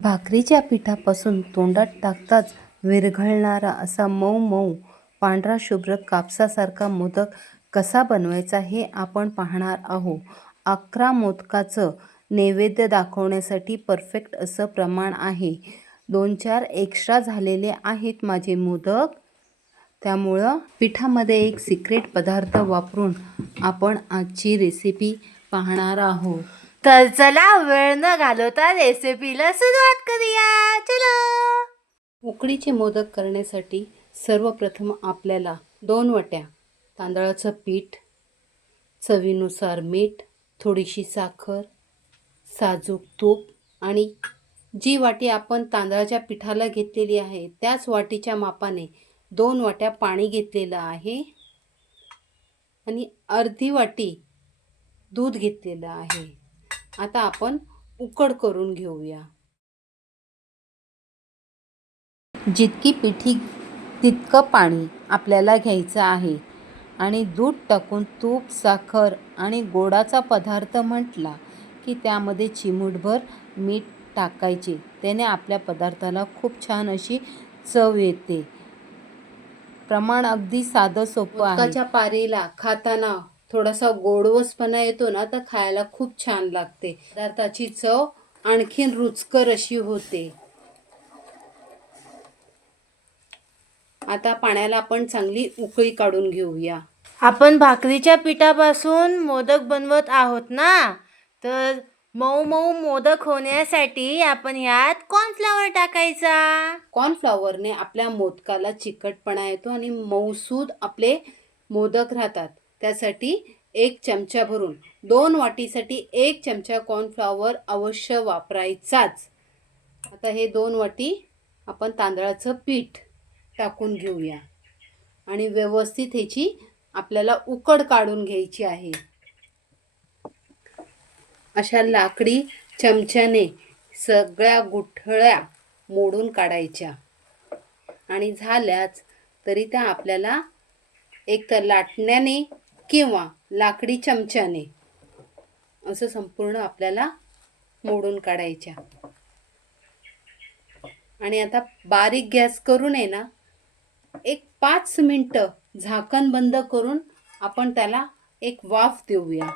भाकरीच्या पिठापासून तोंडात टाकताच विरघळणारा असा मऊ मऊ पांढरा शुभ्र कापसासारखा मोदक कसा बनवायचा हे आपण पाहणार आहोत. 11 मोदकाचं नैवेद्य दाखवण्यासाठी परफेक्ट असं प्रमाण आहे. 2-4 एक्स्ट्रा झालेले आहेत माझे मोदक. त्यामुळं पिठामध्ये एक सिक्रेट पदार्थ वापरून आपण आजची रेसिपी पाहणार आहोत. तर चला वेळ न घालवता रेसिपीला सुरुवात करूया. चलो. उकडीचे मोदक करण्यासाठी सर्वप्रथम आपल्याला 2 वाट्या तांदळाचं पीठ, चवीनुसार मीठ, थोडीशी साखर, साजूक तूप आणि जी वाटी आपण तांदळाच्या पिठाला घेतलेली आहे त्याच वाटीच्या मापाने 2 वाट्या पाणी घेतलेलं आहे आणि अर्धी वाटी दूध घेतलेलं आहे. आता आपण उकड करून घेऊया. जितकी पिठी तितकं पाणी आपल्याला घ्यायचं आहे आणि दूध टाकून तूप, साखर आणि गोडाचा पदार्थ म्हटला की त्यामध्ये चिमूटभर मीठ टाकायचे. त्याने आपल्या पदार्थाला खूप छान अशी चव येते. प्रमाण अगदी साधं सोपं आहे. मोदकाच्या पारीला खाताना थोडासा गोडवसपणा येतो ना, तर खायला खूप छान लागते. पदार्थाची चव आणखीन रुचकर अशी होते. आता पाण्याला आपण चांगली उकळी काढून घेऊया. आपण भाकरीच्या पिठापासून मोदक बनवत आहोत ना, तर मऊ मऊ मोदक होण्यासाठी आपण यात कॉर्नफ्लॉवर टाकायचा. कॉर्नफ्लॉवरने आपल्या मोदकाला चिकटपणा येतो आणि मऊसूद आपले मोदक राहतात. त्यासाठी 1 चमचा भरून 2 वाटीसाठी 1 चमचा कॉर्नफ्लॉवर अवश्य वापरायचाच. आता हे 2 वाटी आपण तांदळाचं पीठ टाकून घेऊया आणि व्यवस्थित ह्याची आपल्याला उकड काढून घ्यायची आहे. अशा लाकडी चमच्याने सगळ्या गुठळ्या मोडून काढायच्या आणि झाल्याच तरी त्या आपल्याला एकतर लाटण्याने किंवा लाकडी चमच्याने असं संपूर्ण आपल्याला मोडून काढायच्या. आणि आता बारीक गॅस करून आहे ना, एक 5 मिनटं झाकण बंद करून आपण त्याला एक वाफ देऊया.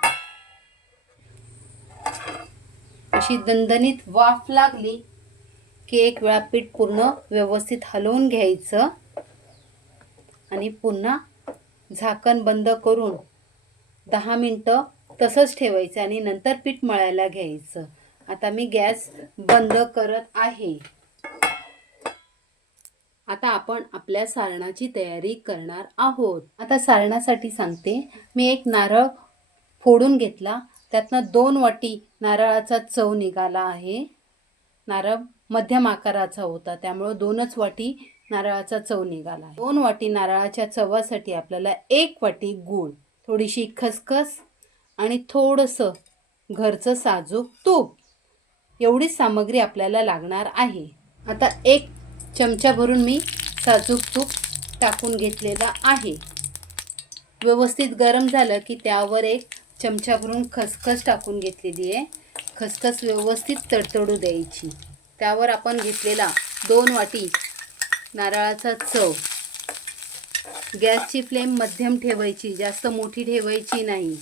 अशी दणदणीत वाफ लागली की एक वेळा पीठ पूर्ण व्यवस्थित हलवून घ्यायचं आणि पुन्हा झाकण बंद करून 10 मिनटं तसंच ठेवायचं आणि नंतर पीठ मळायला घ्यायचं. आता मी गॅस बंद करत आहे. आता आपण आपल्या सारणाची तयारी करणार आहोत. आता सारणासाठी सांगते. मी एक नारळ फोडून घेतला. त्यातनं 2 वाटी नारळाचा चव निघाला आहे. नारळ मध्यम आकाराचा होता त्यामुळं 2च वाटी नारळाचा चव निघाला आहे. 2 वाटी नारळाच्या चवासाठी आपल्याला 1 वाटी गूळ, थोडीशी खसखस आणि थोडंसं घरचं साजूक तूप एवढीच सामग्री आपल्याला लागणार आहे. आता 1 चमचा भरून मी साजूक तूप टाकून घेतलेला आहे. व्यवस्थित गरम झालं की त्यावर 1 चमचा भरून खसखस टाकून घेतलेली आहे. खसखस व्यवस्थित तडतडू द्यायची. त्यावर आपण घेतलेला 2 वाटी नारळाचा चव. गॅसची फ्लेम मध्यम ठेवायची, जास्त मोठी ठेवायची नाही.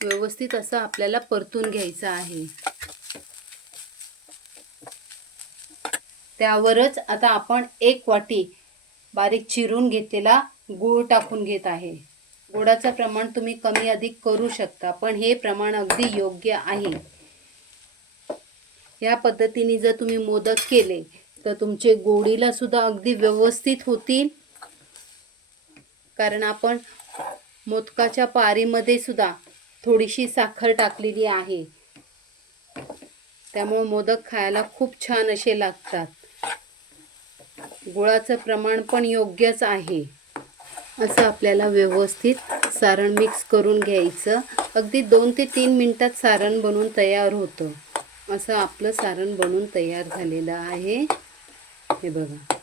व्यवस्थित असं आपल्याला परतून घ्यायचं आहे. त्यावरच आता आपण 1 वाटी बारीक चिरून घेतलेला गूळ टाकून घेत आहे. गुळाचं प्रमाण तुम्ही कमी अधिक करू शकता, पण हे प्रमाण अगदी योग्य आहे. या पद्धतीने जर तुम्ही मोदक केले तर तुमचे गोडीला सुद्धा अगदी व्यवस्थित होतील. कारण आपण मोदकाच्या पारीमध्ये सुद्धा थोडीशी साखर टाकलेली आहे. त्यामुळे मोदक खायला खूप छान असे लागतात. गुळाचं प्रमाण पण योग्यच आहे. असं आपल्याला व्यवस्थित सारण मिक्स करून घ्यायचं. अगदी 2 ते 3 मिनिटात सारण बनून तयार होतं. असं आपलं सारण बनून तयार झालेलं आहे. हे बघा,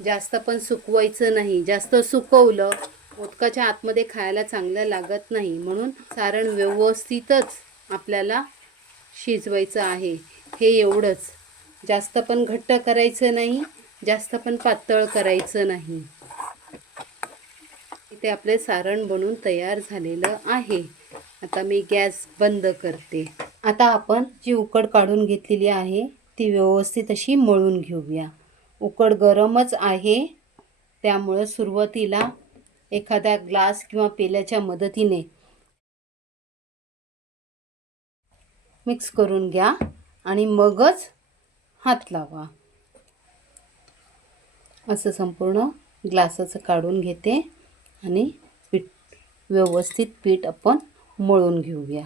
जास्त पण सुकवायचं नाही. जास्त सुकवलं मोदकाच्या आतमध्ये खायला चांगलं लागत नाही. म्हणून सारण व्यवस्थितच आपल्याला शिजवायचं आहे. हे एवढंच. जास्त पण घट्ट करायचं नाही, जास्त पण पातळ करायचं नाही. इथे आपले सारण बनून तयार झालेलं आहे. आता मी गॅस बंद करते. आता आपण जी उकड काढून घेतलेली आहे ती व्यवस्थित अशी मळून घेऊया. उकड गरमच आहे, त्यामुळे सुरुवातीला एखाद्या ग्लास किंवा पेल्याच्या मदतीने मिक्स करून घ्या आणि मगच हात लावा. असं संपूर्ण ग्लासाचं काढून घेते आणि व्यवस्थित पीठ आपण मळून घेऊया.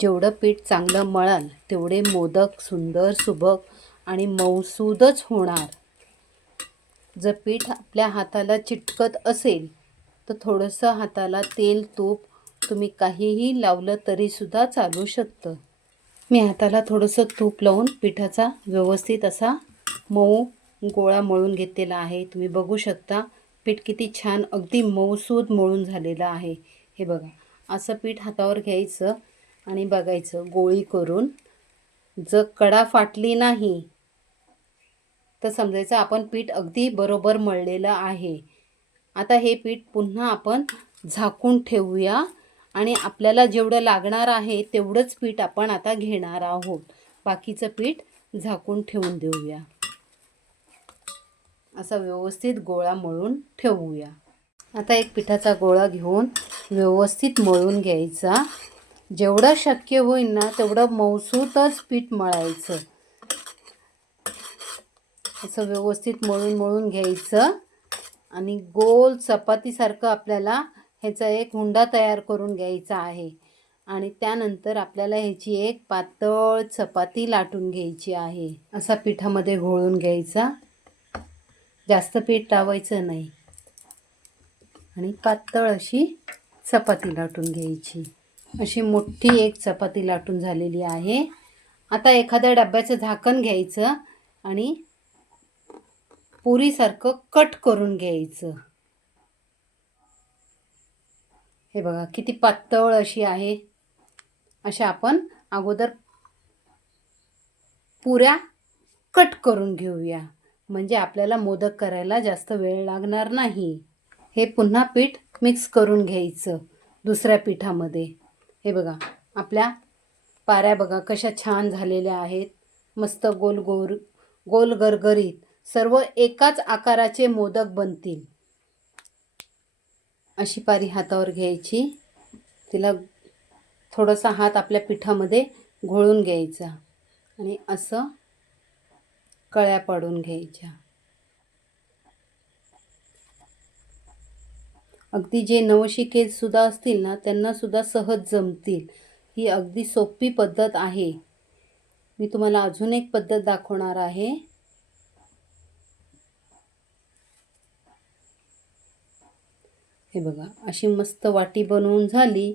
जेवढं पीठ चांगलं मळाल तेवढे मोदक सुंदर सुबक आणि मऊसूदच होणार. जर पीठ आपल्या हाताला चिटकत असेल तर थोडंसं हाताला तेल तूप तुम्ही काहीही लावलं तरीसुद्धा चालू शकतं. मी हाताला थोडंसं तूप लावून पिठाचा व्यवस्थित असा मऊ गोळा मळून घेतलेला आहे. तुम्ही बघू शकता पीठ किती छान अगदी मऊसूद मळून झालेलं आहे. हे बघा, असं पीठ हातावर घ्यायचं आणि बघायचं गोळी करून. जर कडा फाटली नाही तर समजायचं आपण पीठ अगदी बरोबर मळलेलं आहे. आता हे पीठ पुन्हा आपण झाकून ठेवूया आणि आपल्याला जेवढं लागणार आहे तेवढंच पीठ आपण आता घेणार आहोत. बाकीचं पीठ झाकून ठेवून देऊया. असा व्यवस्थित गोळा मळून ठेवूया. आता एक पिठाचा गोळा घेऊन व्यवस्थित मळून घ्यायचा. जेवढं शक्य होईल ना तेवढं मऊसूतच पीठ मळायचं. असं व्यवस्थित मळून घ्यायचं आणि गोल चपातीसारखं आपल्याला ह्याचा एक हुंडा तयार करून घ्यायचा आहे. आणि त्यानंतर आपल्याला ह्याची एक पातळ चपाती लाटून घ्यायची आहे. असा पिठामध्ये घोळून घ्यायचा. जास्त पीठ लावायचं नाही आणि पातळ अशी चपाती लाटून घ्यायची. अशी मोठी एक चपाती लाटून झालेली आहे. आता एखाद्या डब्याचं झाकण घ्यायचं आणि पुरीसारखं कट करून घ्यायचं. हे बघा किती पातळ अशी आहे. अशा आपण अगोदर पुऱ्या कट करून घेऊया, म्हणजे आपल्याला मोदक करायला जास्त वेळ लागणार नाही. हे पुन्हा पीठ मिक्स करून घ्यायचं दुसऱ्या पिठामध्ये. हे बघा आपल्या पाऱ्या बघा कशा छान झालेल्या आहेत. मस्त गोल गोल गोल गरगरीत सर्व एकाच आकाराचे मोदक बनतील. अशी पारी हातावर घ्यायची, तिला थोडासा हात आपल्या पिठामध्ये घोळून घ्यायचा आणि असं कळ्या पाडून घ्यायच्या. अगदी जे नवशिकेसुद्धा असतील ना त्यांना सुद्धा सहज जमतील. ही अगदी सोपी पद्धत आहे. मी तुम्हाला अजून एक पद्धत दाखवणार आहे. हे बघा अशी मस्त वाटी बनवून झाली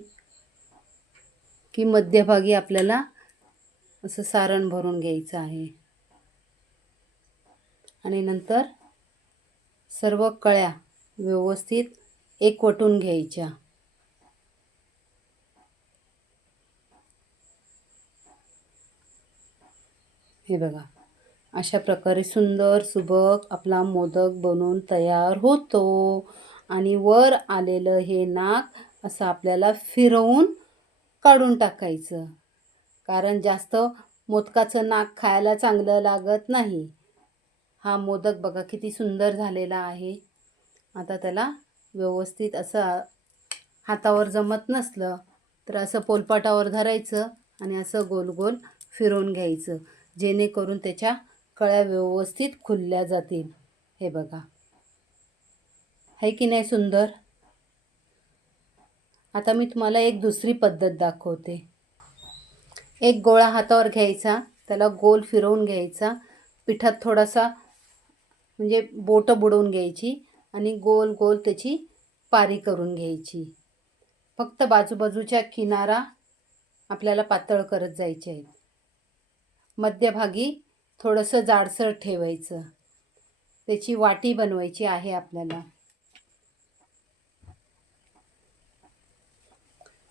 की मध्यभागी आपल्याला असं सारण भरून घ्यायचं आहे आणि नंतर सर्व कळ्या व्यवस्थित एकवटून घ्यायच्या. हे बघा अशा प्रकारे सुंदर सुबक आपला मोदक बनवून तयार होतो. आणि वर आलेलं हे नाक असं आपल्याला फिरवून काढून टाकायचं, कारण जास्त मोदकाचं नाक खायला चांगलं लागत नाही. हा मोदक बघा किती सुंदर झालेला आहे. आता त्याला व्यवस्थित असं हातावर जमत नसलं तर असं पोलपाटावर धरायचं आणि असं गोल गोल फिरवून घ्यायचं, जेणेकरून त्याच्या कळ्या व्यवस्थित खुलल्या जातील. हे बघा आहे की नाही सुंदर. आता मी तुम्हाला एक दुसरी पद्धत दाखवते. एक गोळा हातावर घ्यायचा, त्याला गोल फिरवून घ्यायचा, पिठात थोडासा म्हणजे बोटं बुडवून घ्यायची आणि गोल गोल त्याची पारी करून घ्यायची. फक्त बाजूबाजूच्या किनारा आपल्याला पातळ करत जायचे आहेत. मध्यभागी थोडंसं जाडसर ठेवायचं. त्याची वाटी बनवायची आहे आपल्याला.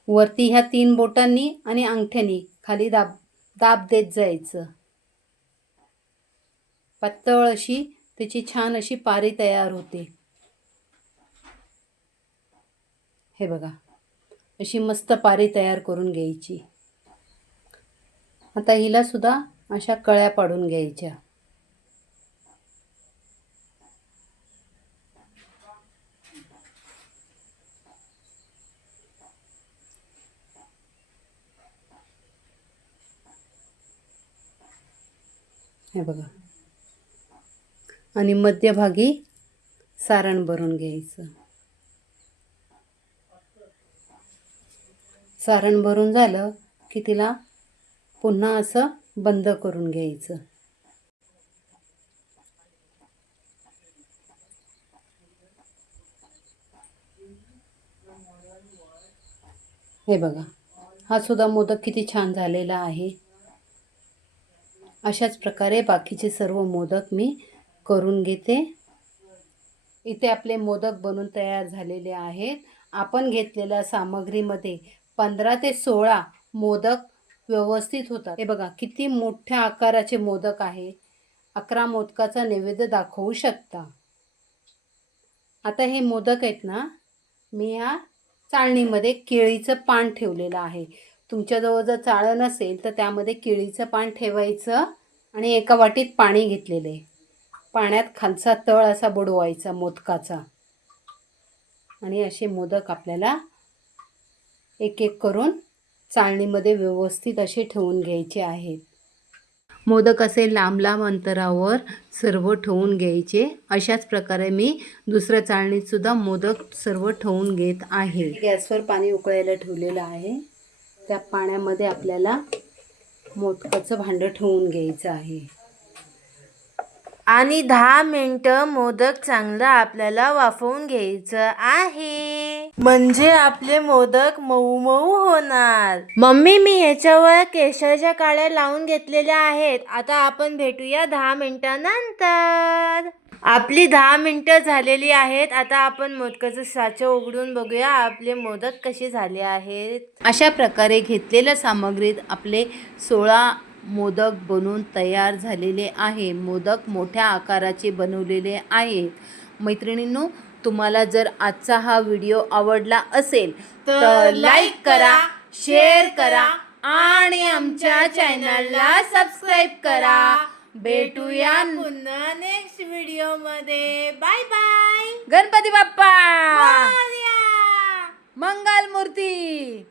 वरती ह्या 3 बोटांनी आणि अंगठ्यानी खाली दाब देत जायचं. पातळ अशी त्याची छान अशी पारी तयार होते. हे बघा, अशी मस्त पारी तयार करून घ्यायची. आता हिला सुद्धा अशा कळ्या पाडून घ्यायच्या. हे बघा, आणि मध्यभागी सारण भरून घ्यायचं. सारण भरून झालं की तिला पुन्हा असं बंद करून घ्यायचं. हे बघा, हा सुद्धा मोदक किती छान झालेला आहे. अशाच प्रकारे बाकीचे सर्व मोदक मी करून घेते. इथे आपले मोदक बनून तयार झालेले आहेत. आपण घेतलेल्या सामग्रीमध्ये 15 ते 16 मोदक व्यवस्थित होतात. हे बघा, किती मोठ्या आकाराचे मोदक आहे. 11 मोदकाचा नैवेद्य दाखवू शकता. आता हे मोदक आहेत ना, मी या चाळणीमध्ये केळीचं पान ठेवलेलं आहे. तुमच्याजवळ जर चाळण नसेल तर त्यामध्ये केळीचं पान ठेवायचं आणि एका वाटीत पाणी घेतलेलं आहे. पाण्यात खालचा तळ असा बुडवायचा मोदकाचा, आणि असे मोदक आपल्याला एक एक करून चाळणीमध्ये व्यवस्थित असे ठेवून घ्यायचे आहेत. मोदक असे लांब लांब अंतरावर सर्व ठेवून घ्यायचे. अशाच प्रकारे मी दुसऱ्या चाळणीत सुद्धा मोदक सर्व ठेवून घेत आहे. गॅसवर पाणी उकळायला ठेवलेलं आहे. त्या पाण्यामध्ये आपल्याला मोदकाचं भांडं ठेवून घ्यायचं आहे. आणि 10 मिनिटं मोदक चांगलं आपल्याला वाफवून घ्यायचं आहे, म्हणजे आपले मोदक मऊ मऊ होणार. मम्मी, मी ह्याच्यावर केशराच्या काड्या लावून घेतलेल्या आहेत. आता आपण भेटूया 10 मिनिटानंतर. आपली 10 मिनिटं झालेली आहेत. आता आपण मोदकाचं साचं उघडून बघूया आपले मोदक कसे झाले आहेत. अशा प्रकारे घेतलेल्या सामग्रीत आपले 16 मोदक बनून तयार झालेले आहे. मोदक मोठ्या आकाराचे बनवलेले आहेत. मैत्रिणींनो, तुम्हाला जर आजचा हा व्हिडिओ आवडला असेल तर लाईक करा, शेअर करा आणि आमच्या चॅनलला सबस्क्राईब करा. भेटूया पुन्हा नेक्स्ट व्हिडिओ मध्ये. Bye bye. गणपती बाप्पा मोरया. मंगल मूर्ती.